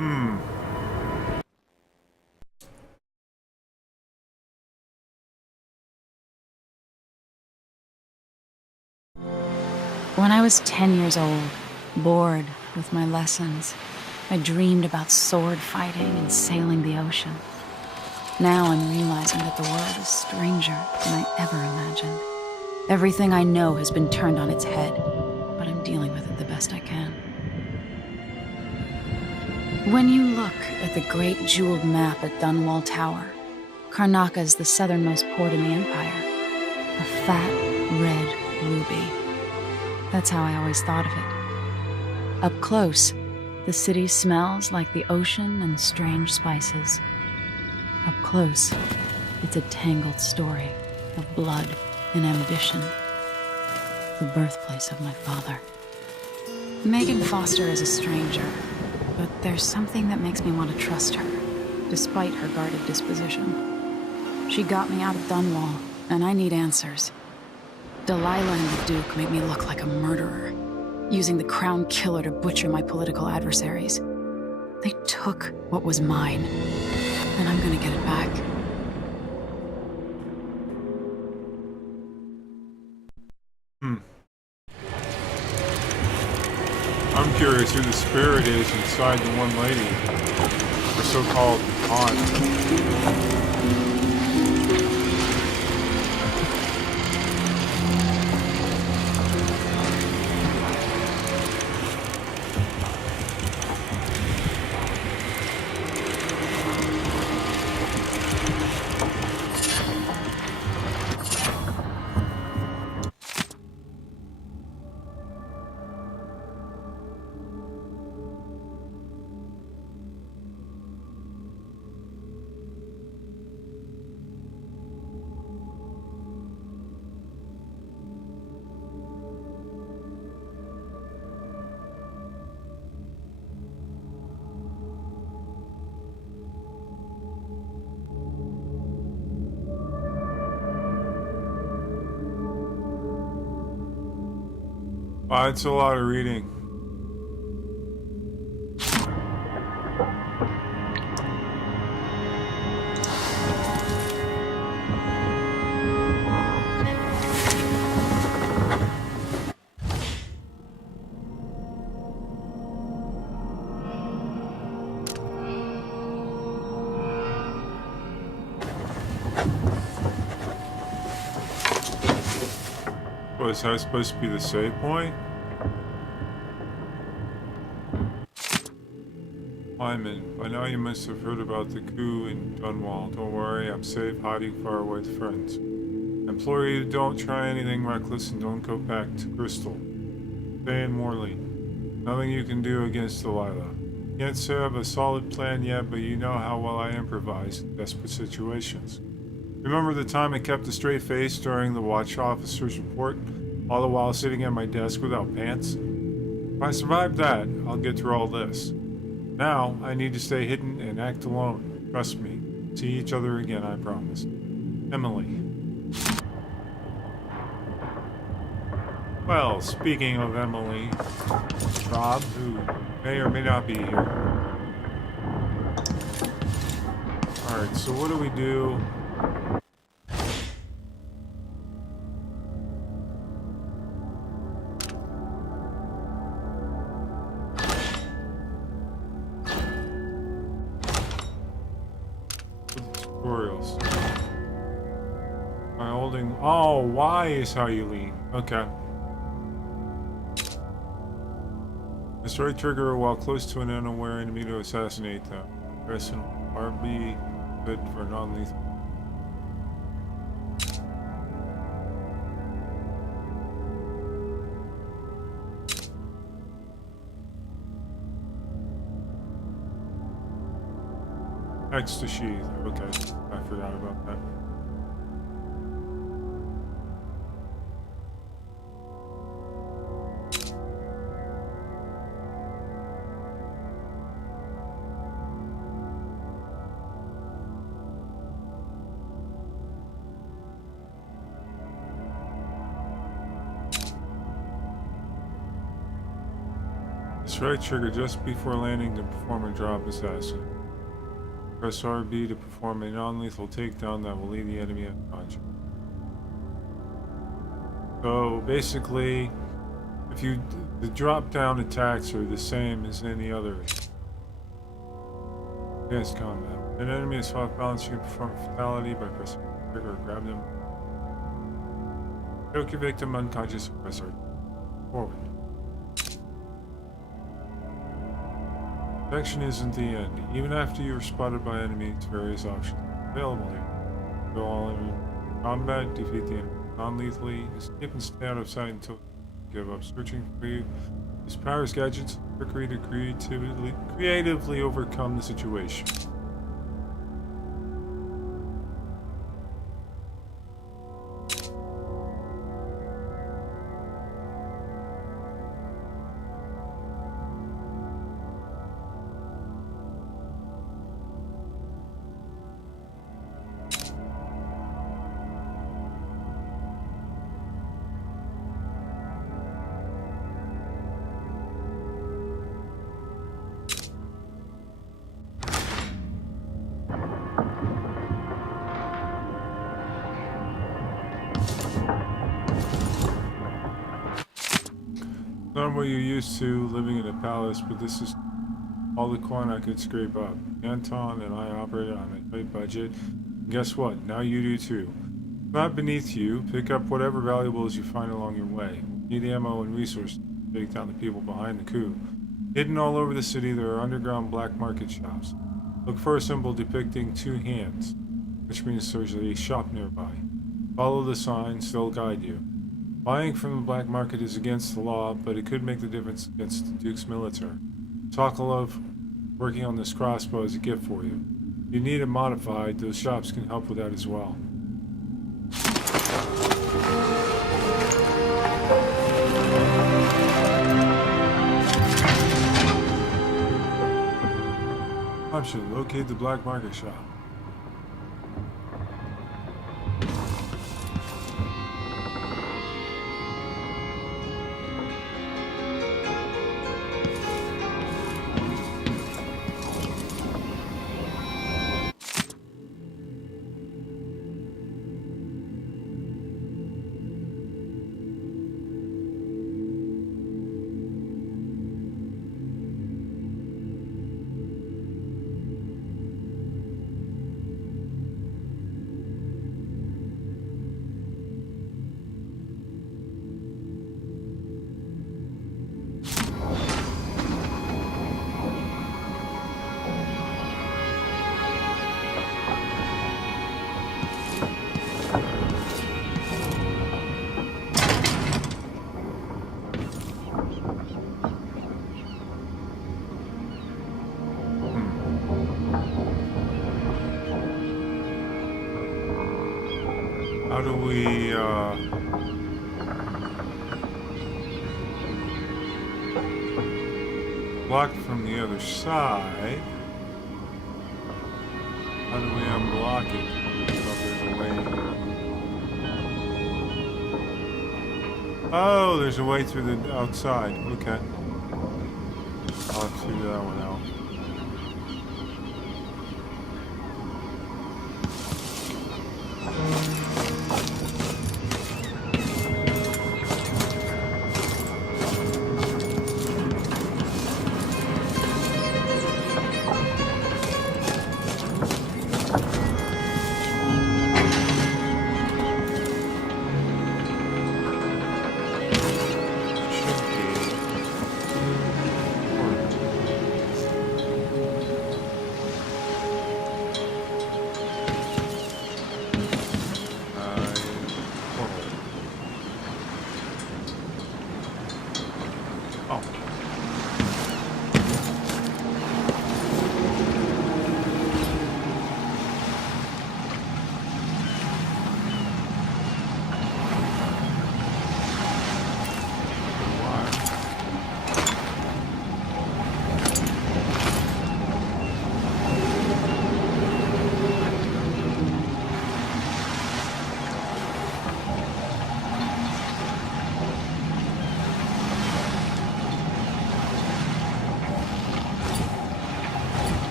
Hmm. When I was 10 years old, bored with my lessons, I dreamed about sword fighting and sailing the ocean. Now I'm realizing that the world is stranger than I ever imagined. Everything I know has been turned on its head, but I'm dealing with it the best I can. When you look at the great jeweled map at Dunwall Tower, Karnaca is the southernmost port in the Empire. A fat, red ruby. That's how I always thought of it. Up close, the city smells like the ocean and strange spices. Up close, it's a tangled story of blood and ambition. The birthplace of my father. Megan Foster is a stranger, but there's something that makes me want to trust her, despite her guarded disposition. She got me out of Dunwall, and I need answers. Delilah and the Duke made me look like a murderer, using the Crown Killer to butcher my political adversaries. They took what was mine, and I'm gonna get it back. I'm curious who the spirit is inside the one lady, or so-called aunt. Wow, it's a lot of reading. Was that supposed to be the save point? Lyman, by now you must have heard about the coup in Dunwall. Don't worry, I'm safe hiding far away with friends. I implore you, don't try anything reckless and don't go back to Bristol. Stay in Morley. Nothing you can do against Delilah. Can't say I have a solid plan yet, but you know how well I improvise in desperate situations. Remember the time I kept a straight face during the watch officer's report, all the while sitting at my desk without pants? If I survive that, I'll get through all this. Now, I need to stay hidden and act alone. Trust me. See each other again, I promise. Emily. Well, speaking of Emily, Rob, who may or may not be here. Alright, so what do we do? Tutorials. By holding... Oh, Y is how you lean. Okay. Press right trigger while close to an unaware enemy to assassinate them. Press RB good for non-lethal. X to sheath. Okay, I forgot about that. Strike trigger just before landing to perform a drop assassin. Press RB to perform a non-lethal takedown that will leave the enemy unconscious. So basically, if you the drop down attacks are the same as any other against combat. When an enemy is off balance, you can perform a fatality by pressing trigger or grab them. Choke your victim unconscious and press RB. Forward. Protection isn't the end. Even after you are spotted by enemies, various options are available here. Go all in combat, defeat the enemy non-lethally, escape and stay out of sight until you give up searching for you. Use powers, gadgets, and trickery to creatively overcome the situation. Not what you're used to living in a palace, but this is all the coin I could scrape up. Anton and I operate on a tight budget. And guess what? Now you do too. It's not beneath you. Pick up whatever valuables you find along your way. Need ammo and resources to take down the people behind the coup. Hidden all over the city, there are underground black market shops. Look for a symbol depicting two hands, which means there's a shop nearby. Follow the signs, they'll guide you. Buying from the black market is against the law, but it could make the difference against the Duke's military. Sokolov working on this crossbow is a gift for you. If you need it modified, those shops can help with that as well. Option: locate the black market shop. How do we, block from the other side? How do we unblock it? Oh, there's a way. Oh, there's a way through the outside. Okay. I'll have to figure that one out.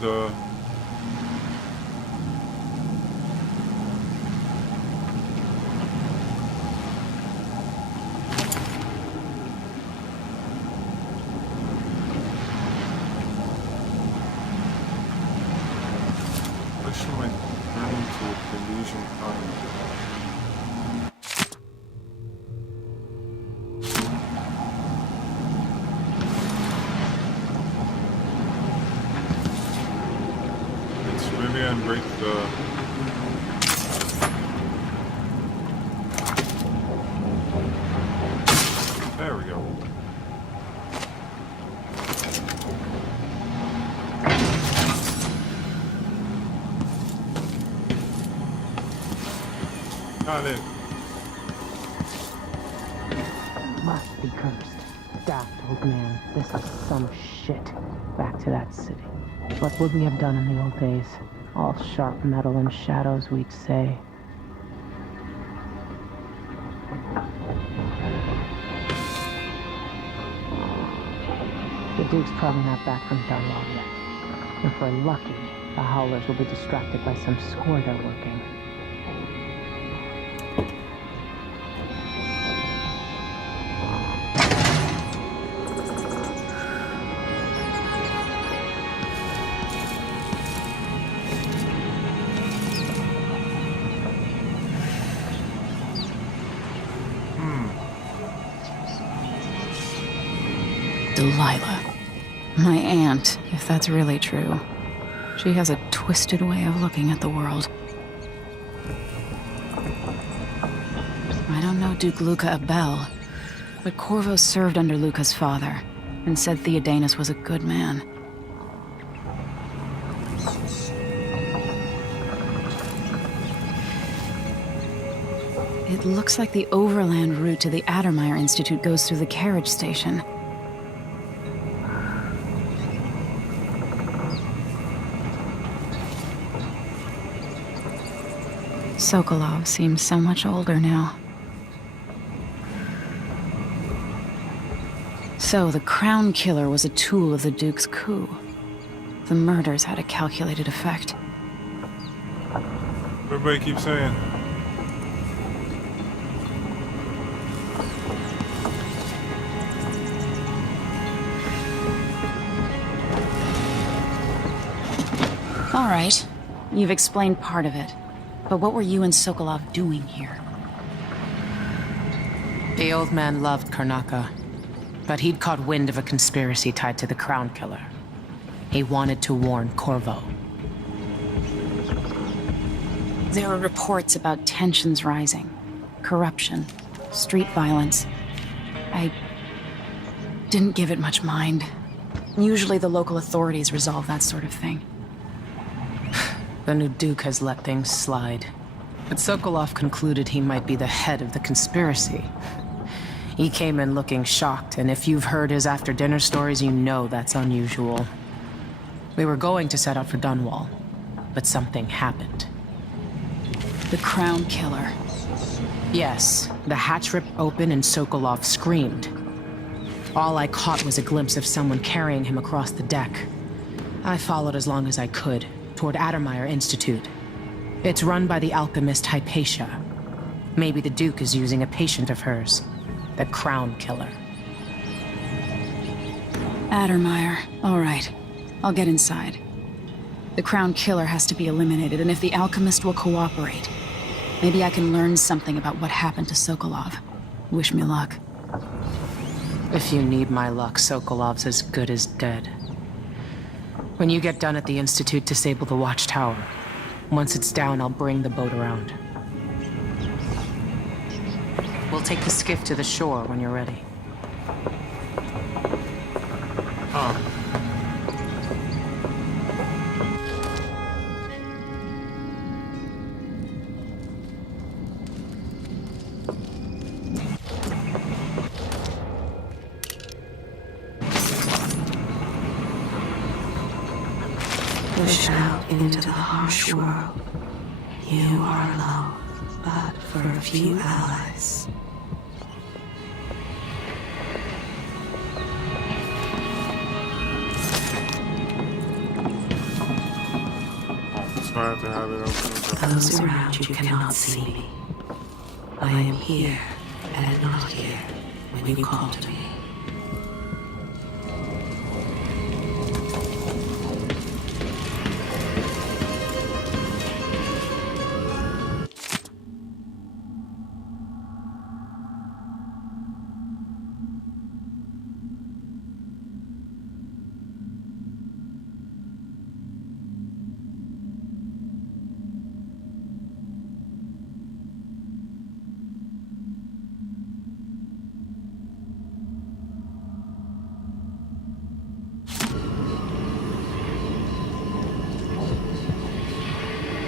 the... What should I turn into a illusion kind? Maybe unbreak the... There we go. Got it. Must be cursed. Daft old man. This is some shit. Back to that city. What would we have done in the old days? All sharp metal and shadows, we'd say. The Duke's probably not back from Dunwall yet. If we're lucky, the Howlers will be distracted by some score they're working. Delilah. My aunt, if that's really true. She has a twisted way of looking at the world. I don't know Duke Luca Abel, but Corvo served under Luca's father and said Theodanus was a good man. It looks like the overland route to the Addermeyer Institute goes through the carriage station. Sokolov seems so much older now. So the Crown Killer was a tool of the Duke's coup. The murders had a calculated effect. Everybody keeps saying. All right, you've explained part of it. But what were you and Sokolov doing here? The old man loved Karnaka, but he'd caught wind of a conspiracy tied to the Crown Killer. He wanted to warn Corvo. There were reports about tensions rising, corruption, street violence. I didn't give it much mind. Usually the local authorities resolve that sort of thing. The new Duke has let things slide. But Sokolov concluded he might be the head of the conspiracy. He came in looking shocked, and if you've heard his after-dinner stories, you know that's unusual. We were going to set out for Dunwall, but something happened. The Crown Killer. Yes, the hatch ripped open and Sokolov screamed. All I caught was a glimpse of someone carrying him across the deck. I followed as long as I could, toward Addermeyer Institute. It's run by the alchemist Hypatia. Maybe the Duke is using a patient of hers, the Crown Killer. Addermeyer. All right. I'll get inside. The Crown Killer has to be eliminated, and if the alchemist will cooperate, maybe I can learn something about what happened to Sokolov. Wish me luck. If you need my luck, Sokolov's as good as dead. When you get done at the Institute, disable the watchtower. Once it's down, I'll bring the boat around. We'll take the skiff to the shore when you're ready. Pushed out into the harsh world, you are alone, but for a few allies. That's why I have to have it open. Those around you cannot see me. I am here and not here when you call to me.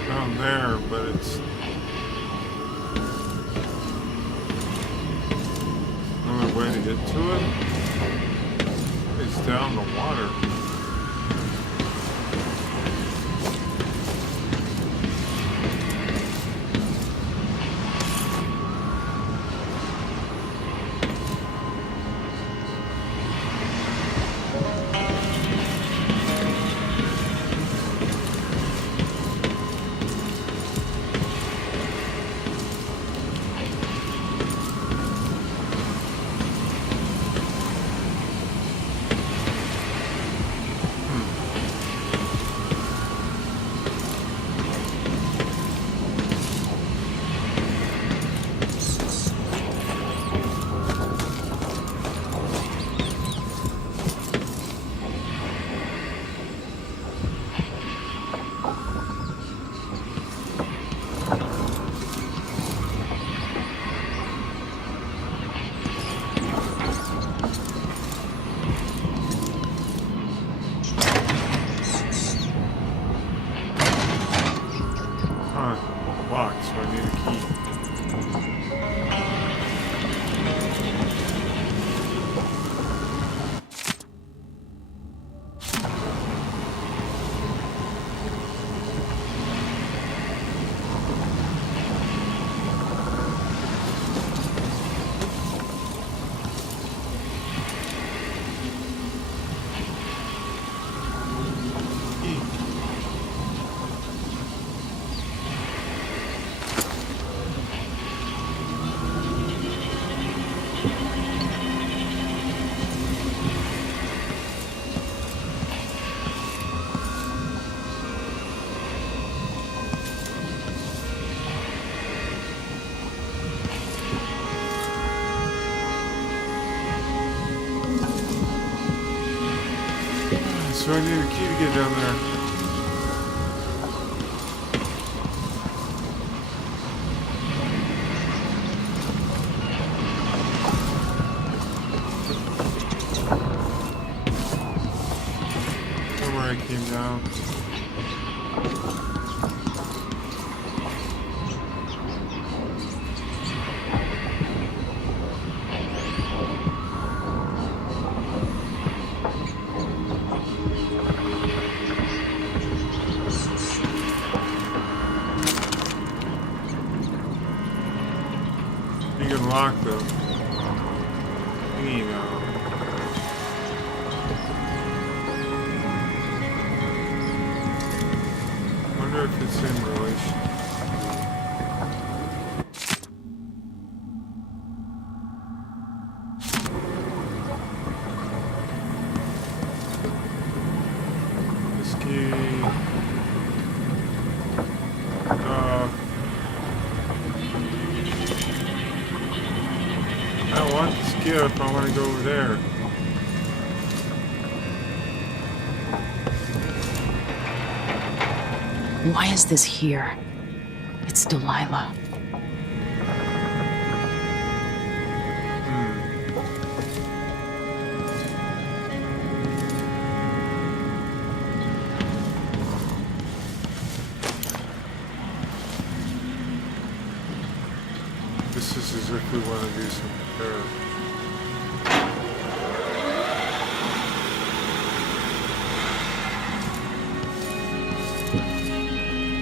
Down there, but it's another way to get to it. It's down the water. Locked, so I need a key. So I need a key to get down there. Somewhere I came down. You can lock the thingy now. Wonder if it's in relation. This key. I don't want to skip, I want to go over there. Why is this here? It's Delilah. This is as if we want to do some repair.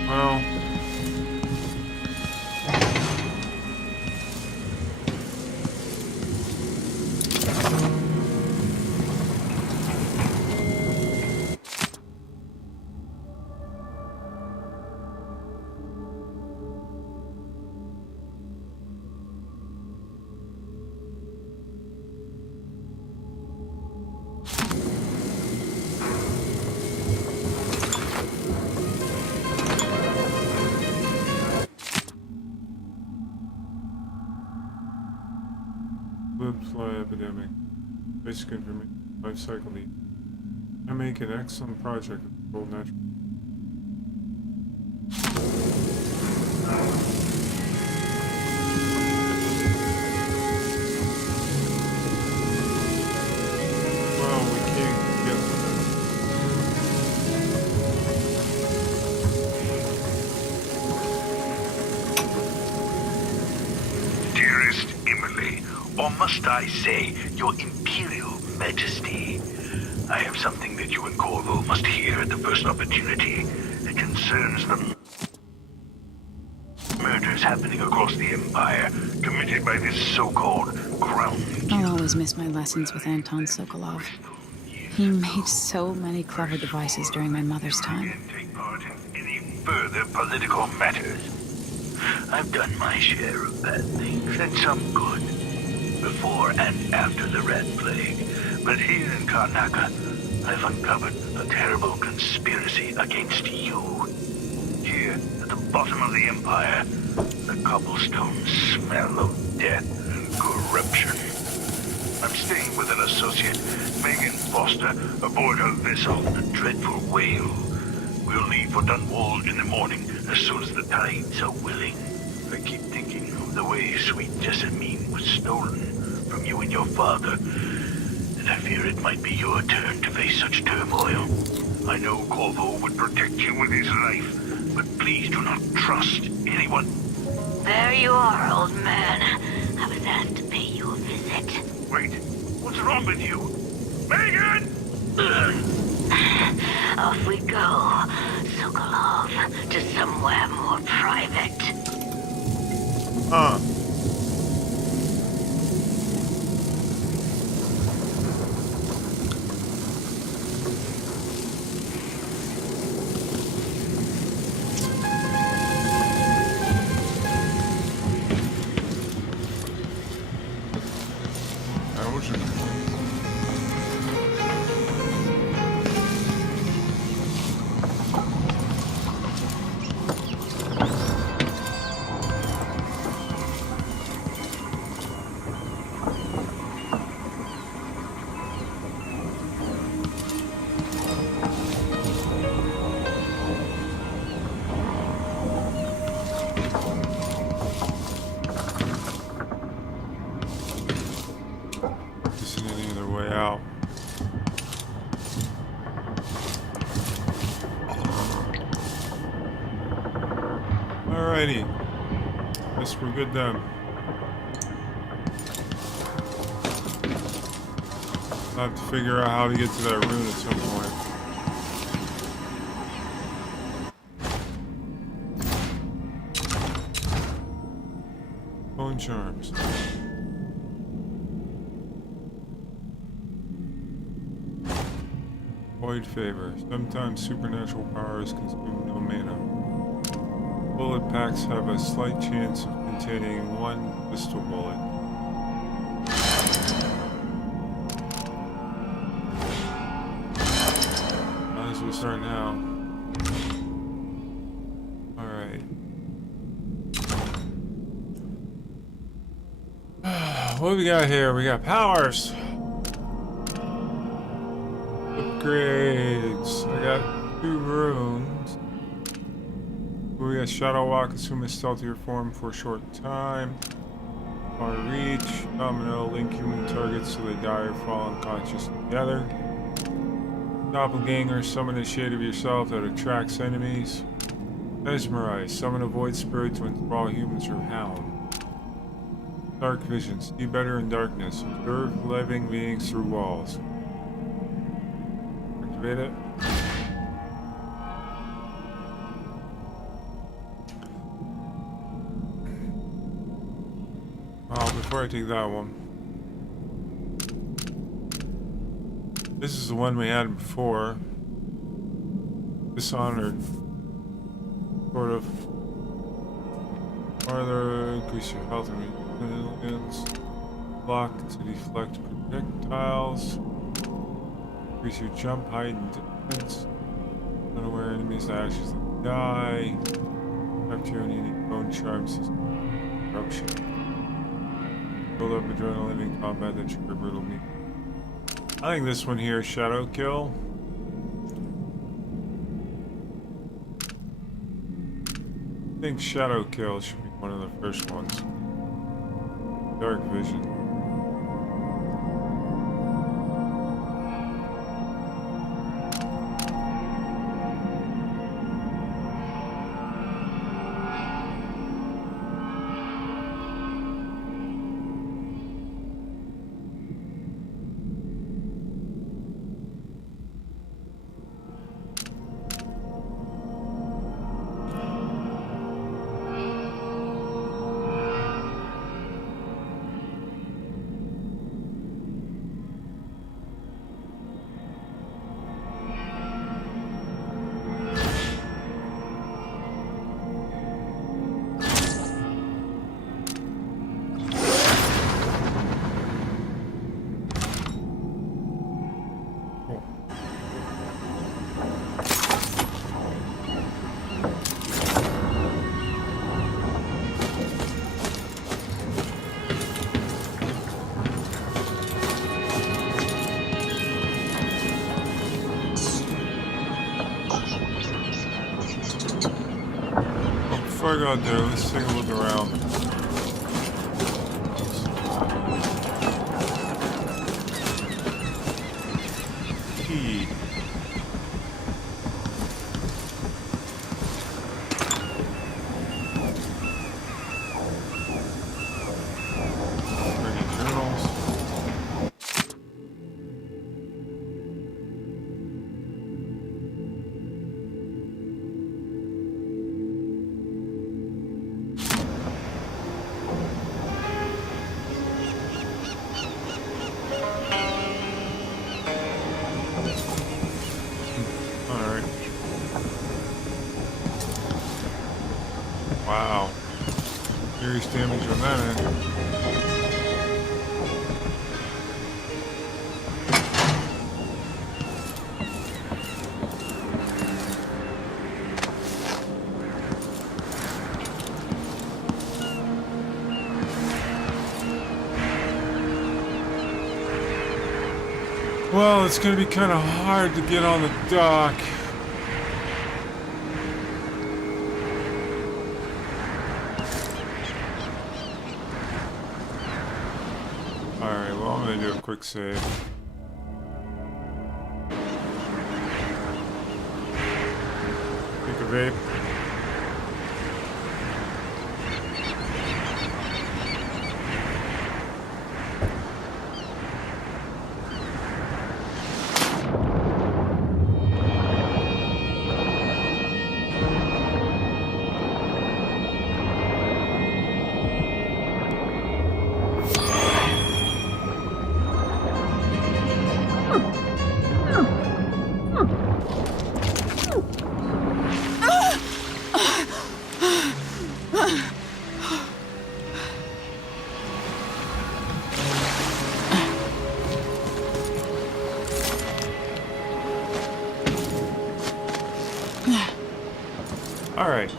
Well, Wood fly epidemic. Basic information. Life cycle need. I make an excellent project of controlled natural. Well, we can't get Dearest Emily, or must I say, your Imperial Majesty, I have something that you and Corvo must hear at the first opportunity. It concerns the murders happening across the Empire, committed by this so-called ground. I'll always miss my lessons with Anton Sokolov. He made so many clever devices during my mother's time. Can't take part in any further political matters. I've done my share of bad things, and some good, before and after the Red Plague. But here in Karnaca, I've uncovered a terrible conspiracy against you. Here, at the bottom of the Empire, the cobblestones smell of death and corruption. I'm staying with an associate, Megan Foster, aboard her vessel, the Dreadful Whale. We'll leave for Dunwall in the morning, as soon as the tides are willing. I keep thinking of the way sweet Jessamine was stolen from you and your father, and I fear it might be your turn to face such turmoil. I know Corvo would protect you with his life, but please do not trust anyone. There you are, old man. I was asked to pay you a visit. Wait, what's wrong with you? Megan! Off we go, Sokolov, to somewhere more private. Huh. Isn't any other way out? Alrighty. Guess we're good then. I'll have to figure out how to get to that rune at some point. Bone charms. Void favor. Sometimes supernatural powers consume no mana. Bullet packs have a slight chance of containing one pistol bullet. Might as well start now. Alright. What do we got here? We got powers. Upgrades. I got 2 runes. We got Shadow Walk, assume a stealthier form for a short time. Far reach. Domino, link human targets so they die or fall unconscious together. Doppelganger, summon a shade of yourself that attracts enemies. Mesmerize, summon a void spirit to enthrall humans or hound. Dark vision, see better in darkness. Observe living beings through walls. Activate it. Well, before I take that one, this is the one we had before. Dishonored. Sort of. Farther, increase your health and resilience. Block to deflect projectiles. Increase your jump height and defense. Unaware enemies' actions that die. After your unique bone charms. Corruption. Build up adrenaline in combat that trigger brutal meat. I think this one here, Shadow Kill. I think Shadow Kill should be one of the first ones. Dark Vision. Before I go out there, let's take a look around. Key. Ready journals. Alright. Wow. Serious damage on that end. Well, it's gonna be kind of hard to get on the dock. Alright, well, I'm gonna do a quick save. Take a vape. All right.